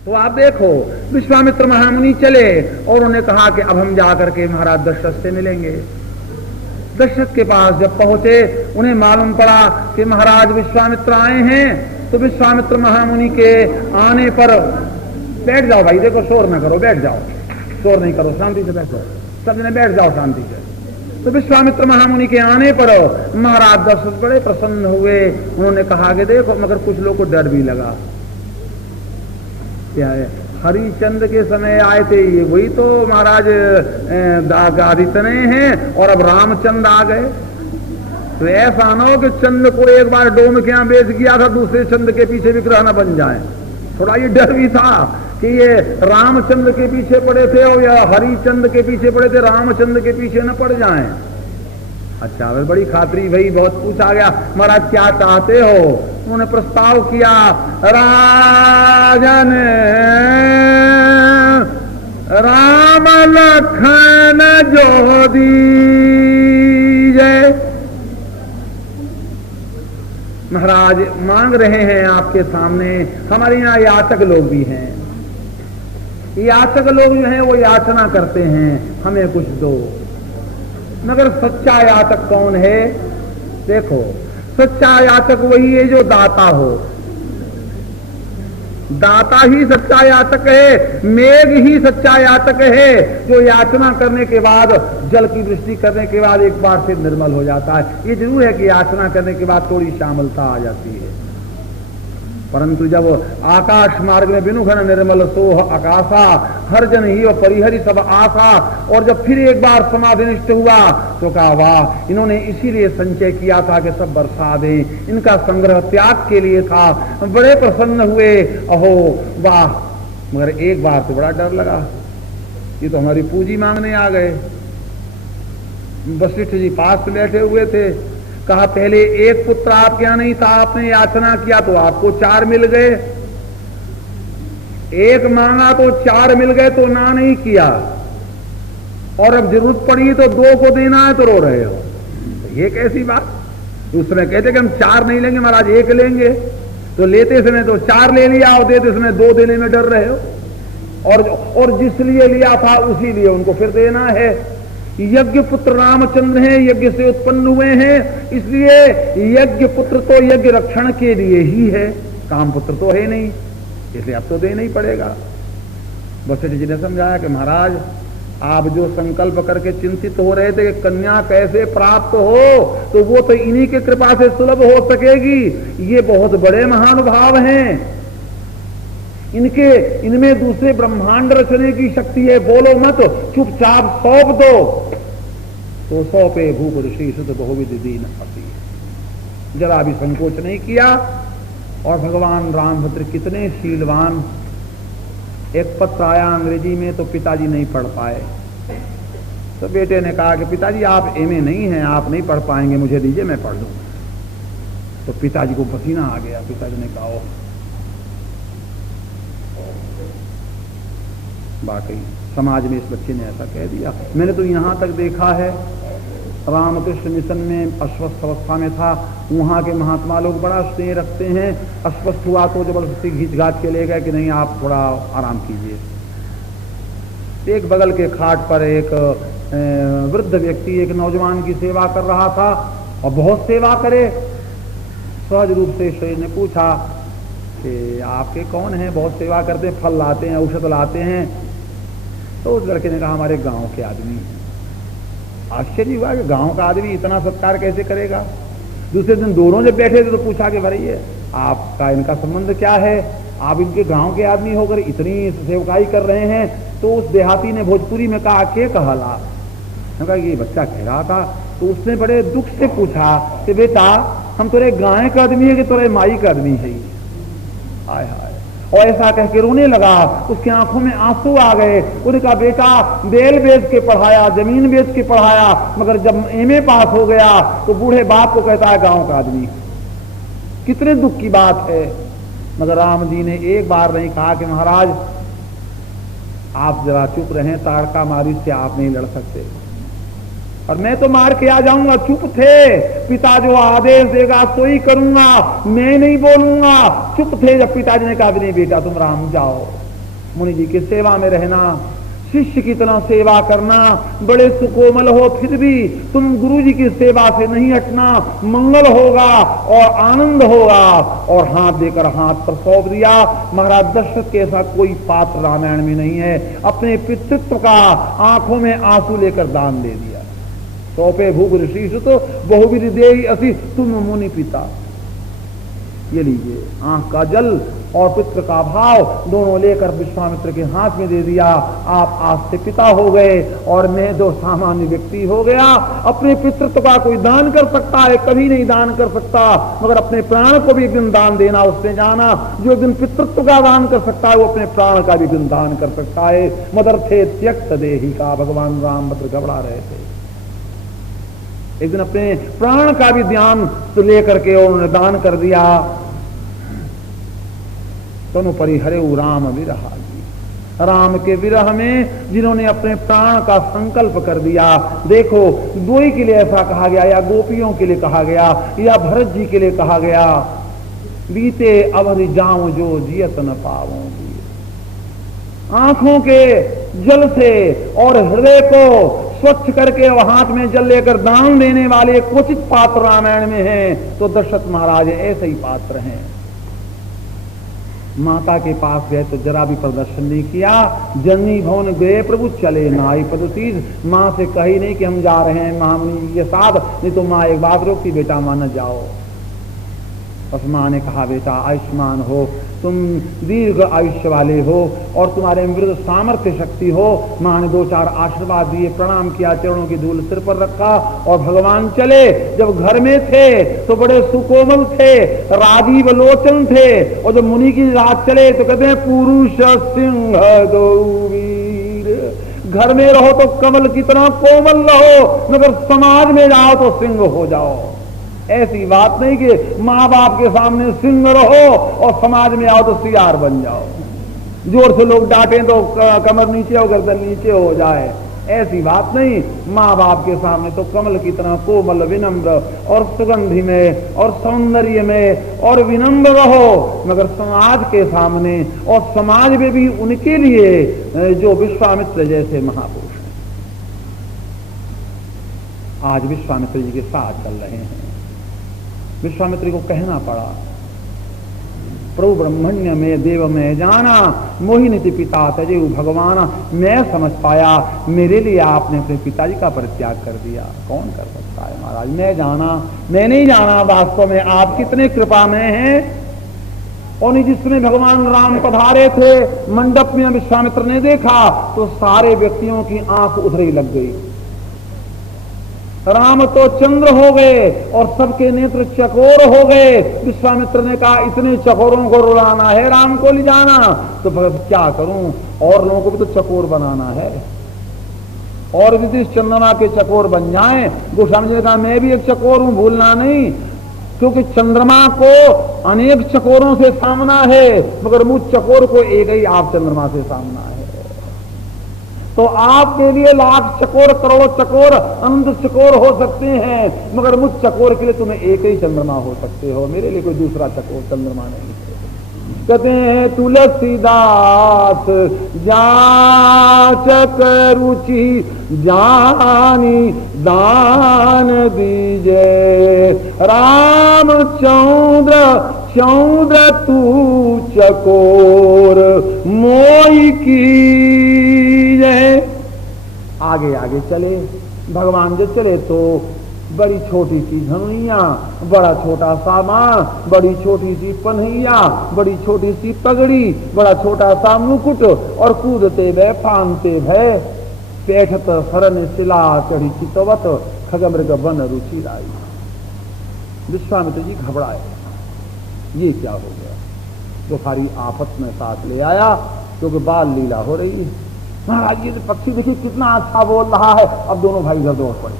तो आप देखो विश्वामित्र महामुनि चले और उन्होंने कहा कि अब हम जाकर के महाराज दशरथ से मिलेंगे। दशरथ के पास जब पहुंचे उन्हें मालूम पड़ा कि महाराज विश्वामित्र आए हैं। तो विश्वामित्र महामुनि के आने पर, बैठ जाओ भाई, देखो शोर न करो, बैठ जाओ, शोर नहीं करो, शांति से बैठो, सब जने बैठ जाओ शांति से। तो विश्वामित्र महामुनि के आने पर महाराज दशरथ बड़े प्रसन्न हुए। उन्होंने कहा कि देखो, मगर कुछ लोग को डर भी लगा। क्या है, हरिचंद्र के समय आए थे ये, वही तो महाराज आदितने हैं, और अब रामचंद्र आ गए। तो ऐसा ना हो कि चंद्र को एक बार डोम के यहाँ बेच गया था, दूसरे चंद्र के पीछे विग्रह न बन जाए। थोड़ा ये डर भी था कि ये रामचंद्र के पीछे पड़े थे और या हरिचंद्र के पीछे पड़े थे, रामचंद्र के पीछे न पड़ जाएं। अच्छा, बड़ी खातरी भाई, बहुत पूछा गया महाराज क्या चाहते हो। उन्होंने प्रस्ताव किया, राजन राम लखन जो दीजे। महाराज मांग रहे हैं आपके सामने, हमारे यहाँ याचक लोग भी हैं, याचक लोग जो हैं वो याचना करते हैं, हमें कुछ दो। मगर सच्चा याचक कौन है? देखो, सच्चा याचक वही है जो दाता हो। दाता ही सच्चा याचक है, मेघ ही सच्चा याचक है, जो याचना करने के बाद, जल की वृष्टि करने के बाद एक बार फिर निर्मल हो जाता है। ये जरूर है कि याचना करने के बाद थोड़ी श्यामलता आ जाती है, परंतु जब आकाश मार्ग में बिनु घन निर्मल सोह आकाशा, हर जन ही व परिहरि सब आशा, और जब फिर एक बार समाधिनिष्ठ हुआ तो कहा वाह, इन्होंने इसीलिए संचय किया था कि सब बरसा दें, इनका संग्रह त्याग के लिए था। बड़े प्रसन्न हुए, अहो वाह। मगर एक बार तो बड़ा डर लगा, ये तो हमारी पूंजी मांगने आ गए। वशिष्ठ जी पास बैठे हुए थे, कहा पहले एक पुत्र आपके यहां नहीं था, आपने याचना किया तो आपको 4 मिल गए, एक मांगा तो 4 मिल गए तो ना नहीं किया, और अब जरूरत पड़ी तो 2 को देना है तो रो रहे हो। तो ये कैसी बात? दूसरे कहते कि हम 4 नहीं लेंगे महाराज, 1 लेंगे। तो लेते समय तो 4 ले लिया और देते समय 2 देने में डर रहे हो, और जिस लिए लिया था उसी लिए उनको फिर देना है। यज्ञ पुत्र रामचंद्र हैं, यज्ञ से उत्पन्न हुए हैं, इसलिए यज्ञ पुत्र तो यज्ञ रक्षण के लिए ही है, काम पुत्र तो है नहीं, इसलिए अब तो देना ही पड़ेगा। वशिष्ठ जी ने समझाया कि महाराज आप जो संकल्प करके चिंतित हो रहे थे कि कन्या कैसे प्राप्त हो, तो वो तो इन्हीं के कृपा से सुलभ हो सकेगी। ये बहुत बड़े महानुभाव हैं, इनमें दूसरे ब्रह्मांड रचने की शक्ति है। बोलो मत, चुपचाप सौंप दो। तो सौंपे भूप ऋषि सुत बहुविध दीन अपि। जरा भी संकोच नहीं किया, और भगवान रामभद्र कितने शीलवान। एक पत्र आया अंग्रेजी में, तो पिताजी नहीं पढ़ पाए, तो बेटे ने कहा कि पिताजी आप एमए नहीं हैं, आप नहीं पढ़ पाएंगे, मुझे दीजिए मैं पढ़ लूंगा। तो पिताजी को पसीना आ गया। पिताजी ने कहा वाकई समाज में इस बच्चे ने ऐसा कह दिया। मैंने तो यहां तक देखा है, रामकृष्ण मिशन में अस्वस्थ अवस्था में था, वहां के महात्मा लोग बड़ा स्नेह रखते हैं। अस्वस्थ हुआ तो जबरदस्ती घींच घाट के ले गए कि नहीं आप थोड़ा आराम कीजिए। एक बगल के खाट पर एक वृद्ध व्यक्ति एक नौजवान की सेवा कर रहा था, और बहुत सेवा करे। सहज रूप से शरीर ने पूछा कि आपके कौन हैं, बहुत सेवा करते हैं, फल लाते हैं, औषध लाते हैं। तो उस लड़के ने कहा हमारे गांव के आदमी हैं। आश्चर्य हुआ कि गांव का आदमी इतना सत्कार कैसे करेगा। दूसरे दिन दोनों जब बैठे थे तो पूछा कि भाई आपका इनका संबंध क्या है, आप इनके गांव के आदमी होकर इतनी सेवकाई कर रहे हैं। तो उस देहाती ने भोजपुरी में कहा के कहला, कहा ये बच्चा कह रहा था। तो उसने बड़े दुख से पूछा कि बेटा हम तेरे गाय का आदमी है कि तेरे माई का आदमी है? हाय हाय, और ऐसा कह के रोने लगा। उसकी आंखों में आंसू आ गए। उनका बेटा बेल बेच के पढ़ाया, जमीन बेच के पढ़ाया, मगर जब एमए पास हो गया तो बूढ़े बाप को कहता है गांव का आदमी। कितने दुख की बात है। मगर राम जी ने एक बार नहीं कहा कि महाराज आप जरा चुप रहें, ताड़का मारी से आप नहीं लड़ सकते, और मैं तो मार के आ जाऊंगा। चुप थे, पिता जो आदेश देगा तो ही करूंगा, मैं नहीं बोलूंगा। चुप थे। जब पिताजी ने कहा नहीं बेटा तुम राम जाओ, मुनि जी की सेवा में रहना, शिष्य की तरह सेवा करना, बड़े सुकोमल हो फिर भी तुम गुरु जी की सेवा से नहीं हटना, मंगल होगा और आनंद होगा। और हाथ देकर हाथ पर सौंप दिया। महाराज दशरथ के ऐसा कोई पात्र रामायण में नहीं है, अपने पितृत्व का आंखों में आंसू लेकर दान दे दिया। सौंपे भूग ऋषि तो बहुविधि देहि असि तुम मुनि पिता। ये लीजिए, आंख का जल और पितृ का भाव दोनों लेकर विश्वामित्र के हाथ में दे दिया। आप आज से पिता हो गए और मैं तो सामान्य व्यक्ति हो गया। अपने पितृत्व का कोई दान कर सकता है, कभी नहीं दान कर सकता, मगर अपने प्राण को भी एक दिन दान देना उसने जाना। जो एक दिन पितृत्व का दान कर सकता है वो अपने प्राण का भी दिन दान कर सकता है। मदर थे त्यक्त देही का भगवान राम भद्र घबरा रहे थे। एक दिन अपने प्राण का भी ध्यान तो लेकर के उन्होंने दान कर दिया। तनु परिहरे राम विरह जी, राम के विरह में जिन्होंने अपने प्राण का संकल्प कर दिया। देखो, दोई के लिए ऐसा कहा गया, या गोपियों के लिए कहा गया, या भरत जी के लिए कहा गया, बीते अवधि जाऊं जो जियत न पाऊंगी। आंखों के जल से और हृदय को स्वच्छ करके और हाथ में जल लेकर दान देने वाले क्वचित पात्र रामायण में हैं, तो दशरथ महाराज ऐसे ही पात्र हैं। माता के पास गए तो जरा भी प्रदर्शन नहीं किया। जननी भवन गए प्रभु चले नाई पदतीज, माँ से कही नहीं कि हम जा रहे हैं महामुनि जी के साथ, नहीं तो माँ एक बात रोकती, बेटा मां न जाओ। बस माँ ने कहा बेटा आयुष्मान हो, तुम दीर्घ आयुष्य वाले हो और तुम्हारे मृद सामर्थ्य शक्ति हो। माँ ने दो चार आशीर्वाद दिए, प्रणाम किया, चरणों की धूल सिर पर रखा और भगवान चले। जब घर में थे तो बड़े सुकोमल थे, राजीव लोचन थे, और जब मुनि की रात चले तो कहते हैं पुरुष सिंह दो वीर। घर में रहो तो कमल की तरह कोमल रहो, मगर समाज में जाओ तो सिंह हो जाओ। ऐसी बात नहीं कि माँ बाप के सामने सिंह रहो और समाज में आओ तो सियार बन जाओ। जोर से लोग डांटे तो कमर नीचे हो, गर्दन नीचे हो जाए, ऐसी बात नहीं। माँ बाप के सामने तो कमल की तरह कोमल विनम्र और सुगंधि में और सौंदर्य में और विनम्र रहो, मगर समाज के सामने और समाज में भी उनके लिए जो विश्वामित्र जैसे महापुरुष हैं आज विश्वामित्र जी के साथ चल रहे हैं। विश्वामित्र को कहना पड़ा, प्रभु ब्रह्मण्य में देव में जाना, मोहिनी पिता तजेऊ भगवान। मैं समझ पाया मेरे लिए आपने अपने पिताजी का परित्याग कर दिया, कौन कर सकता है महाराज। मैं जाना, मैं नहीं जाना, वास्तव में आप कितने कृपा में हैं। और जिस समय भगवान राम पधारे थे मंडप में, विश्वामित्र ने देखा तो सारे व्यक्तियों की आंख उधर ही लग गई। राम तो चंद्र हो गए और सबके नेत्र चकोर हो गए। विश्वामित्र ने कहा इतने चकोरों को रुलाना है, राम को ले जाना, तो भगत क्या करूं, और लोगों को भी तो चकोर बनाना है, और यदि चंद्रमा के चकोर बन जाएं। गोस्वामी जी ने कहा मैं भी एक चकोर हूं, भूलना नहीं, क्योंकि चंद्रमा को अनेक चकोरों से सामना है, मगर मुझ चकोर को एक ही आप चंद्रमा से सामना है। तो आपके लिए लाख चकोर करोड़ चकोर अनंत चकोर हो सकते हैं, मगर मुझ चकोर के लिए तुम्हें एक ही चंद्रमा हो सकते हो, मेरे लिए कोई दूसरा चकोर चंद्रमा नहीं है। कहते हैं तुलसीदास जाचक रुचि जानी दान दीजे, रामचंद्र चंद्र तू चकोर मोई की। आगे आगे चले भगवान जो चले तो बड़ी छोटी सी धनुइया, बड़ा छोटा सामान, बड़ी छोटी सी पन्हैया, बड़ी छोटी सी पगड़ी, बड़ा छोटा सा मुकुट, और कूदते भय फानते भय, पेठत सरन शिला चढ़ी चितवत खगमृग बन रुचि राई। विश्वामित्र जी घबराए, ये क्या हो गया, तो सारी आफत में साथ ले आया, क्योंकि बाल लीला हो रही है। महाराज ये पक्षी देखिए कितना अच्छा बोल रहा है। अब दोनों भाई इधर दौड़ पड़े,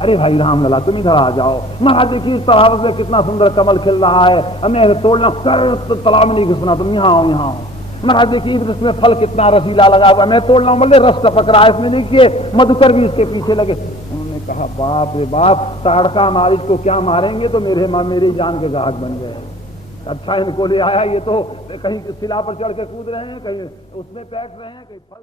अरे भाई राम लला तुम इधर आ जाओ। महाराज देखिए इस तालाब से कितना सुंदर कमल खिल रहा है, हमें तोड़ना कर, तो तालाब में नहीं घुसना, तुम यहाँ आओ यहाँ आओ। महाराज देखिए इसमें फल कितना रसीला लगा हुआ, मैं तोड़ रहा हूँ, बोले रस टपक रहा है इसमें, देखिए मधुकर भी इसके पीछे लगे। उन्होंने कहा बाप रे बाप, ताड़का मार, इसको क्या मारेंगे, तो मेरी जान के गाहक बन गए। अच्छा इनको ले आया, ये तो कहीं शिला पर चढ़ के कूद रहे हैं, कहीं उसमें बैठ रहे हैं, कहीं फल